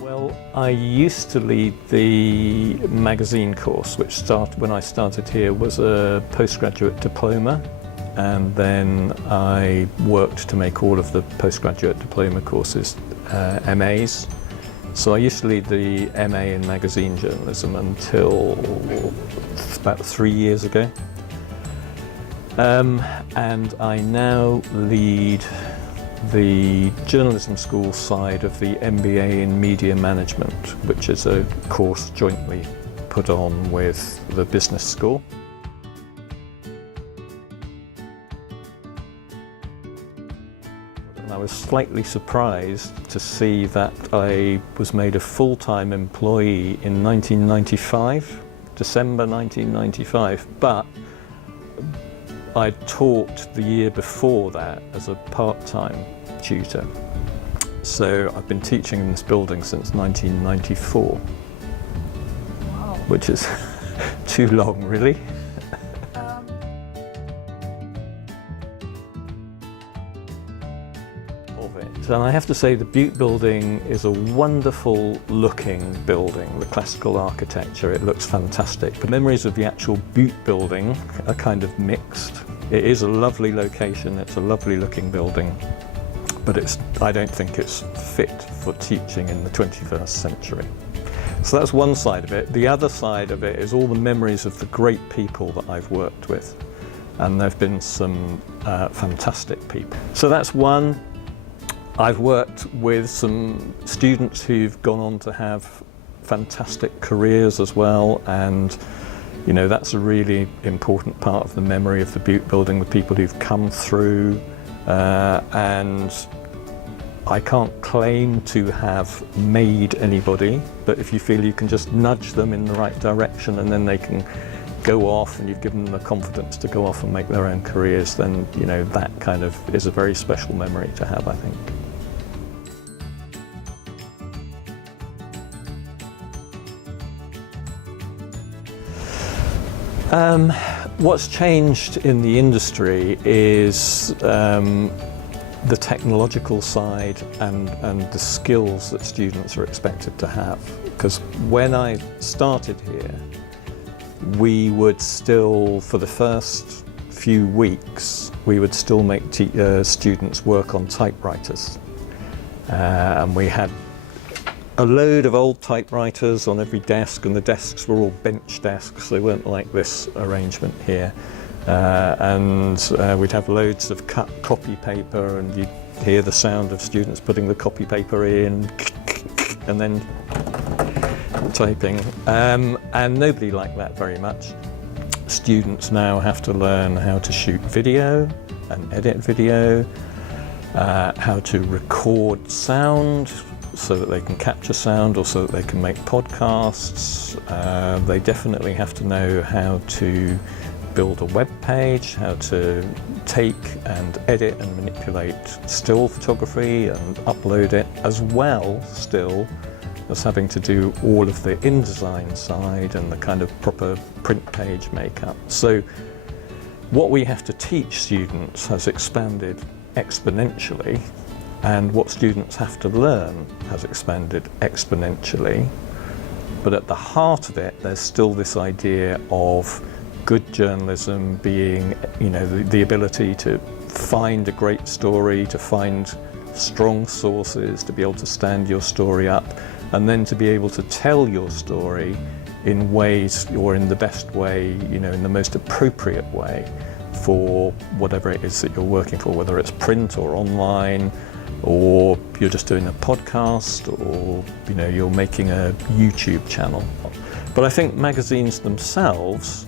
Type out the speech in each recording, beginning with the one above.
Well, I used to lead the magazine course, which when I started here was a postgraduate diploma, and then I worked to make all of the postgraduate diploma courses MAs. So I used to lead the MA in magazine journalism until about 3 years ago. And I now lead the journalism school side of the MBA in media management, which is a course jointly put on with the business school. And I was slightly surprised to see that I was made a full-time employee in 1995, December 1995, but I taught the year before that as a part-time tutor. So I've been teaching in this building since 1994. Wow. Which is too long, really. Of it. And I have to say the Butte building is a wonderful looking building, the classical architecture, it looks fantastic. The memories of the actual Butte building are kind of mixed. It is a lovely location, it's a lovely looking building, but I don't think it's fit for teaching in the 21st century. So that's one side of it. The other side of it is all the memories of the great people that I've worked with. And there have been some fantastic people. So that's one. I've worked with some students who've gone on to have fantastic careers as well, and you know, that's a really important part of the memory of the Butte building, the people who've come through, and I can't claim to have made anybody, but if you feel you can just nudge them in the right direction and then they can go off and you've given them the confidence to go off and make their own careers, then you know, that kind of is a very special memory to have, I think. What's changed in the industry is the technological side and the skills that students are expected to have. Because when I started here, we would still, for the first few weeks, we would still make students work on typewriters. And we had a load of old typewriters on every desk, and the desks were all bench desks. They weren't like this arrangement here. We'd have loads of cut copy paper, and you'd hear the sound of students putting the copy paper in and then typing. And nobody liked that very much. Students now have to learn how to shoot video and edit video, how to record sound, so that they can capture sound or so that they can make podcasts. They definitely have to know how to build a web page, how to take and edit and manipulate still photography and upload it, as well still as having to do all of the InDesign side and the kind of proper print page makeup. So what we have to teach students has expanded exponentially, and what students have to learn has expanded exponentially. But at the heart of it, there's still this idea of good journalism being, you know, the ability to find a great story, to find strong sources, to be able to stand your story up, and then to be able to tell your story in ways, or in the best way, you know, in the most appropriate way for whatever it is that you're working for, whether it's print or online, or you're just doing a podcast, or you know, you're making a YouTube channel. But I think magazines themselves,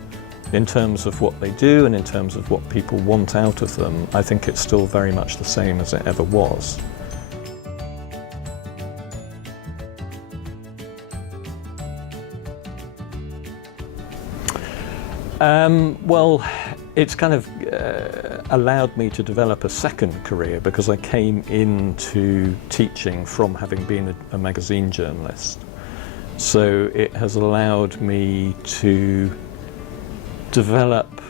in terms of what they do and in terms of what people want out of them, I think it's still very much the same as it ever was. Well, it's kind of allowed me to develop a second career, because I came into teaching from having been a magazine journalist. So it has allowed me to develop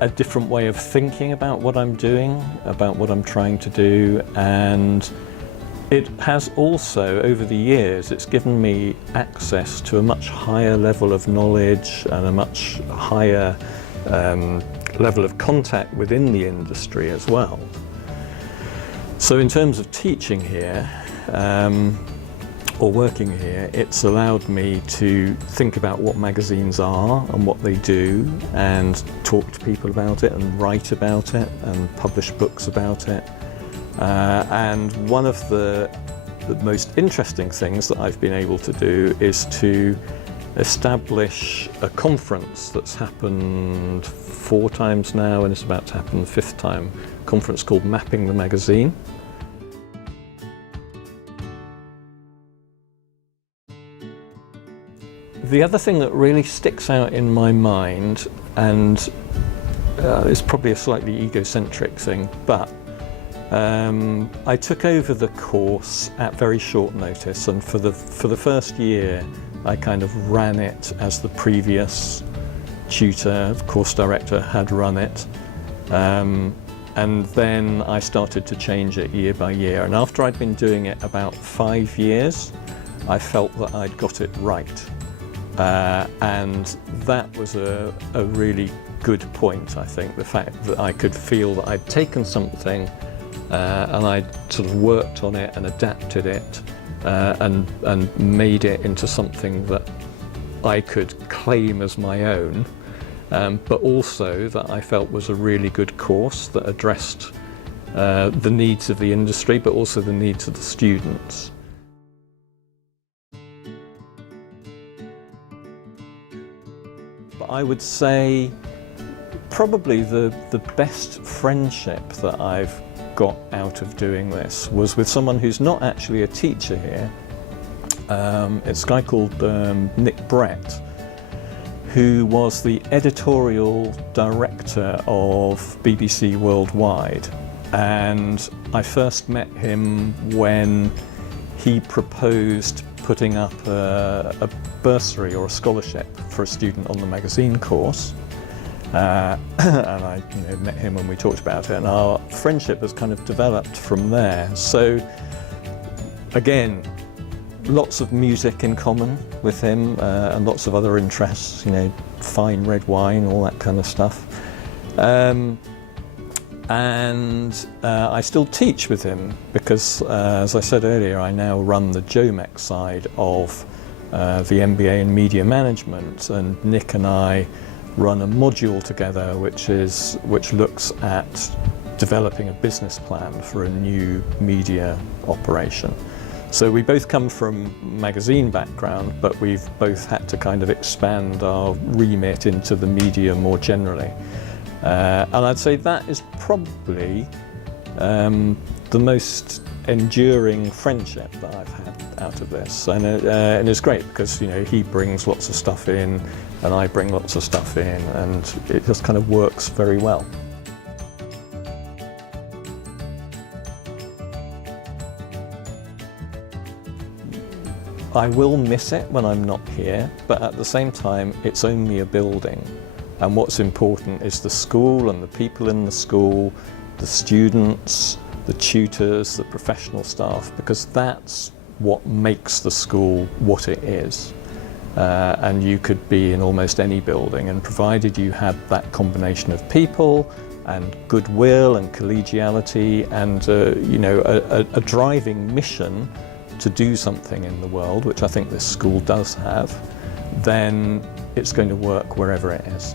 a different way of thinking about what I'm doing, about what I'm trying to do, and It has also, over the years, it's given me access to a much higher level of knowledge and a much higher level of contact within the industry as well. So in terms of teaching here, or working here, it's allowed me to think about what magazines are and what they do, and talk to people about it and write about it and publish books about it. And one of the most interesting things that I've been able to do is to establish a conference that's happened 4 times now, and it's about to happen the 5th time, a conference called Mapping the Magazine. The other thing that really sticks out in my mind, and it's probably a slightly egocentric thing, but I took over the course at very short notice, and for the first year I kind of ran it as the previous tutor, course director, had run it. And then I started to change it year by year, and after I'd been doing it about 5 years, I felt that I'd got it right. And that was a really good point, I think, the fact that I could feel that I'd taken something and I'd sort of worked on it and adapted it and made it into something that I could claim as my own, but also that I felt was a really good course that addressed the needs of the industry, but also the needs of the students. But I would say probably the best friendship that I've got out of doing this was with someone who's not actually a teacher here. It's a guy called Nick Brett, who was the editorial director of BBC Worldwide. And I first met him when he proposed putting up a bursary or a scholarship for a student on the magazine course. And I met him when we talked about it, and our friendship has kind of developed from there. So again, lots of music in common with him, and lots of other interests, fine red wine, all that kind of stuff. And I still teach with him because, as I said earlier, I now run the JOMEC side of the MBA in Media Management, and Nick and I run a module together which looks at developing a business plan for a new media operation. So we both come from magazine background, but we've both had to kind of expand our remit into the media more generally. And I'd say that is probably the most enduring friendship that I've had out of this. And it's great because he brings lots of stuff in and I bring lots of stuff in, and it just kind of works very well. I will miss it when I'm not here, but at the same time it's only a building, and what's important is the school and the people in the school, the students, the tutors, the professional staff, because that's what makes the school what it is. And you could be in almost any building, and provided you had that combination of people and goodwill and collegiality and a driving mission to do something in the world, which I think this school does have, then it's going to work wherever it is.